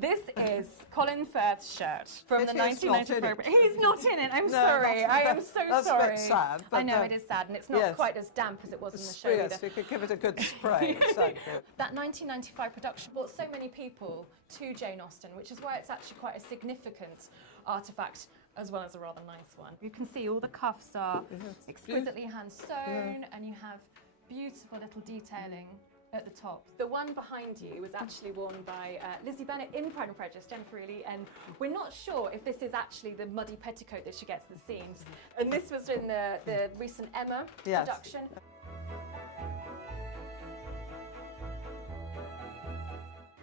This is Colin Firths' shirt from the 1994. He's not in it. I'm No, sorry. I am so that's sorry. a bit sad. But I know it is sad, and it's not quite as damp as it was in the show. Yes, we could give it a good spray. Exactly. That 1995 production brought so many people to Jane Austen, which is why it's actually quite a significant artefact, as well as a rather nice one. You can see all the cuffs are exquisitely hand sewn, and you have beautiful little detailing at the top. The one behind you was actually worn by Lizzie Bennet in Pride and Prejudice, Jennifer Reilly, and we're not sure if this is actually the muddy petticoat that she gets at the seams. And this was in the recent Emma production.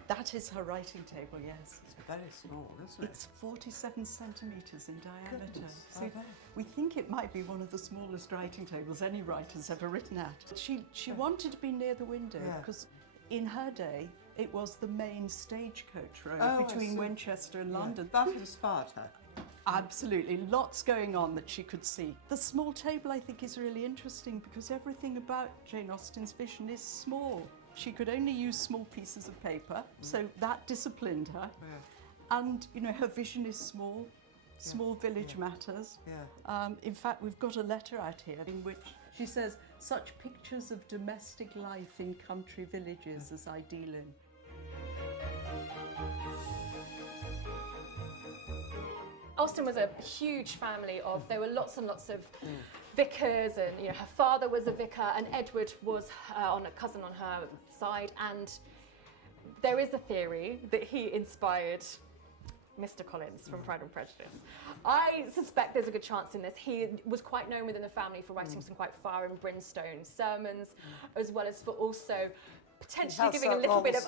That is her writing table, yes. It's very small, isn't it? It's 47 centimetres in diameter. Goodness, So we think it might be one of the smallest writing tables any writer's ever written at. She wanted to be near the window because in her day it was the main stagecoach road between Winchester and London. That inspired her. Absolutely, lots going on that she could see. The small table I think is really interesting because everything about Jane Austen's vision is small. She could only use small pieces of paper, so that disciplined her. Yeah. And, you know, her vision is small. Small village matters. Yeah. In fact, we've got a letter out here in which she says, "Such pictures of domestic life in country villages as I deal in." Austen was a huge family of, there were lots and lots of vicars, and you know, her father was a vicar, and Edward was on a cousin on her side, and there is a theory that he inspired Mr. Collins from Pride and Prejudice. I suspect there's a good chance in this. He was quite known within the family for writing some quite fire and brimstone sermons, as well as for also potentially giving a little bit of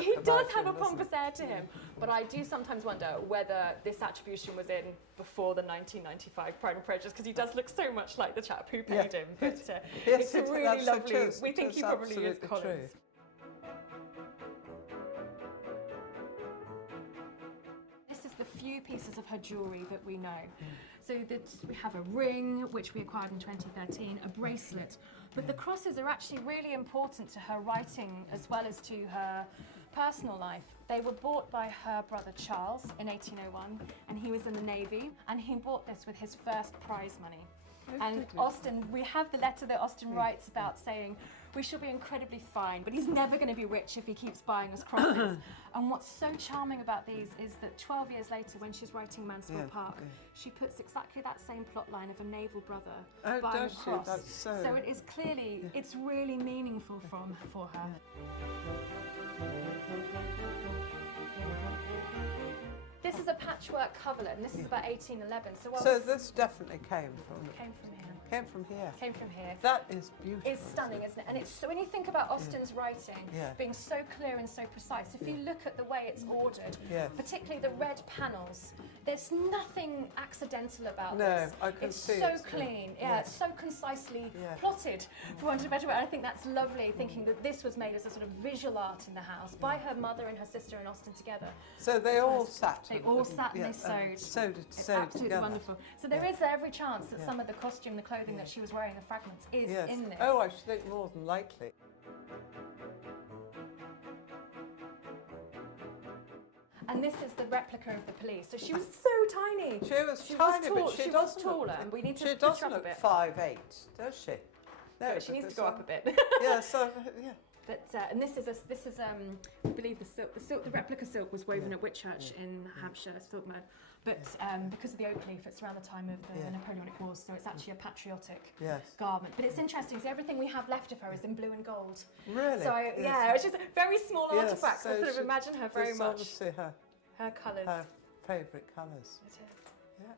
he does have a pompous air to him, but I do sometimes wonder whether this attribution was in before the 1995 Pride and Prejudice, because he does look so much like the chap who paid him. But it's a really lovely. We think he probably is Collins. This is the few pieces of her jewellery that we know. So that we have a ring, which we acquired in 2013, a bracelet, but the crosses are actually really important to her writing as well as to her personal life. They were bought by her brother Charles in 1801, and he was in the Navy, and he bought this with his first prize money. And Austen, we have the letter that Austen writes about saying, "We shall be incredibly fine, but he's never going to be rich if he keeps buying us crosses." And what's so charming about these is that 12 years later, when she's writing Mansfield Park, she puts exactly that same plot line of a naval brother buying a cross. That's so it is clearly, it's really meaningful for her. This is a patchwork coverlet, and this is about 1811. So this definitely came from here. Came from here. Came from here. That is beautiful. It's stunning, isn't it? And it's so, when you think about Austen's writing being so clear and so precise, if you look at the way it's ordered, particularly the red panels, there's nothing accidental about this. No, I can see it's so clean. It's so concisely plotted, for want of a better word. I think that's lovely, thinking that this was made as a sort of visual art in the house by her mother and her sister and Austen together. So they all sat. They all sat and they sewed. It's absolutely together. Wonderful. So there is every chance that some of the costume, the clothing that she was wearing, the fragments, is in this. Oh, I should think more than likely. And this is the replica of the police. So she was so tiny. She was tiny, but she was taller. And we need to she push her doesn't up a look bit. 5'8", does she? No, But she needs to go up a bit. But and this is I believe the replica silk was woven at Whitchurch in Hampshire, silk mode. But because of the oak leaf, it's around the time of the Napoleonic Wars, so it's actually a patriotic garment. But it's interesting. So everything we have left of her is in blue and gold. Really? So it's just very small artifacts. So I sort of imagine her very much. Obviously her colours. Her favourite colours. It is. Yeah.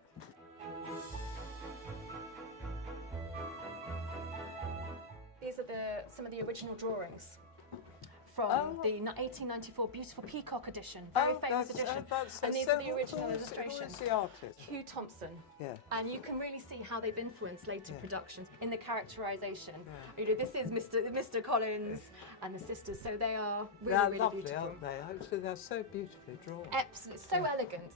These are some of the original drawings from the 1894 beautiful Peacock edition, very famous edition. And these are the original illustrations. Who's the artist? Hugh Thompson. Yeah. And you can really see how they've influenced later productions in the characterisation. You know, this is Mr. Collins and the sisters, so they are really, really lovely, beautiful. aren't they? Actually, they're so beautifully drawn. Absolutely, so elegant.